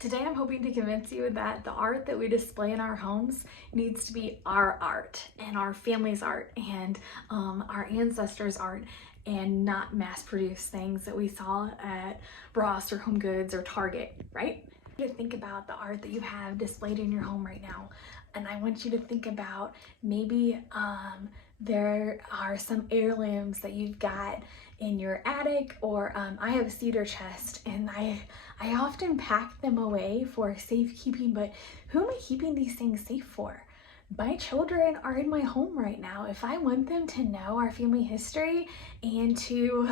Today I'm hoping to convince you that the art that we display in our homes needs to be our art and our family's art and our ancestors' art, and not mass-produced things that we saw at Ross or Home Goods or Target, right? To think about the art that you have displayed in your home right now, and I want you to think about maybe there are some heirlooms that you've got in your attic, or I have a cedar chest and I often pack them away for safekeeping, but who am I keeping these things safe for? My children are in my home right now. If I want them to know our family history and to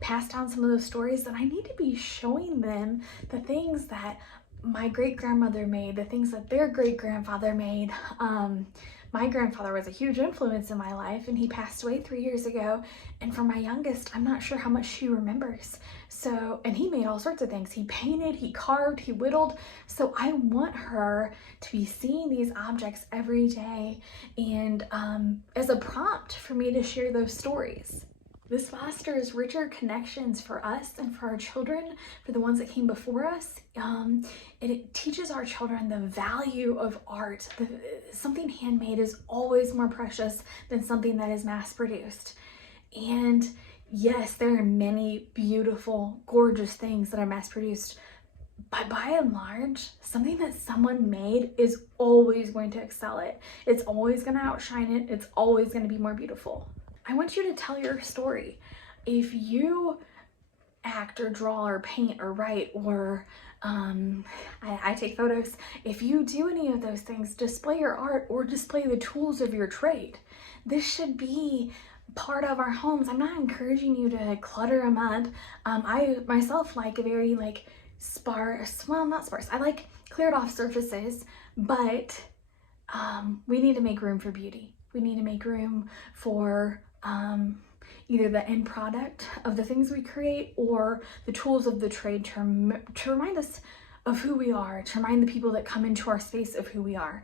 pass down some of those stories, then I need to be showing them the things that my great-grandmother made, the things that their great-grandfather made. My grandfather was a huge influence in my life, and he passed away 3 years ago. And for my youngest, I'm not sure how much she remembers. So, and he made all sorts of things. He painted, he carved, he whittled. So I want her to be seeing these objects every day, and as a prompt for me to share those stories. This fosters richer connections for us and for our children, for the ones that came before us. It teaches our children the value of art. Something handmade is always more precious than something that is mass-produced. And yes, there are many beautiful, gorgeous things that are mass-produced, but by and large, something that someone made is always going to excel it. It's always going to outshine it. It's always going to be more beautiful. I want you to tell your story. If you act or draw or paint or write or I take photos, if you do any of those things, display your art or display the tools of your trade. This should be part of our homes. I'm not encouraging you to clutter them up. I myself like a very sparse, well, not sparse, I like cleared off surfaces, but we need to make room for beauty. We need to make room for either the end product of the things we create or the tools of the trade to remind us of who we are, to remind the people that come into our space of who we are.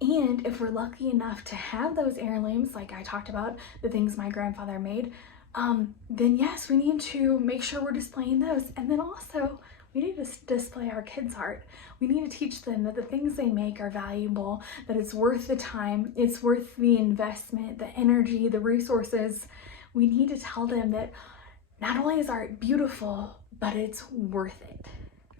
And if we're lucky enough to have those heirlooms, like I talked about, the things my grandfather made, then yes, we need to make sure we're displaying those. And then also, we need to display our kids' art. We need to teach them that the things they make are valuable, that it's worth the time, it's worth the investment, the energy, the resources. We need to tell them that not only is art beautiful, but it's worth it.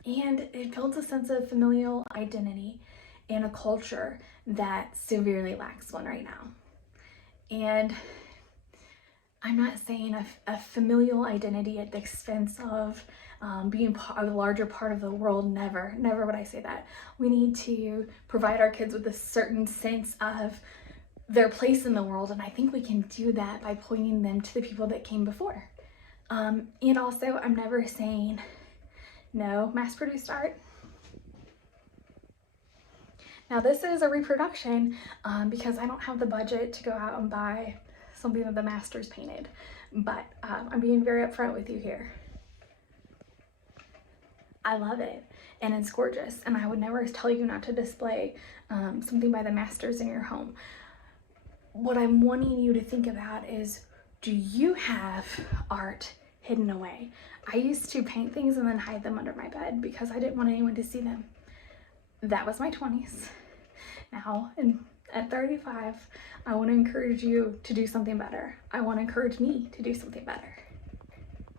And it builds a sense of familial identity in a culture that severely lacks one right now. And I'm not saying a familial identity at the expense of being a larger part of the world. Never would I say that. We need to provide our kids with a certain sense of their place in the world, and I think we can do that by pointing them to the people that came before. And also, I'm never saying no mass-produced art. Now this is a reproduction because I don't have the budget to go out and buy something that the masters painted, but I'm being very upfront with you here. I love it and it's gorgeous, and I would never tell you not to display something by the masters in your home. What I'm wanting you to think about is, do you have art hidden away? I used to paint things and then hide them under my bed because I didn't want anyone to see them. That was my 20s. Now, at 35, I want to encourage you to do something better. I want to encourage me to do something better.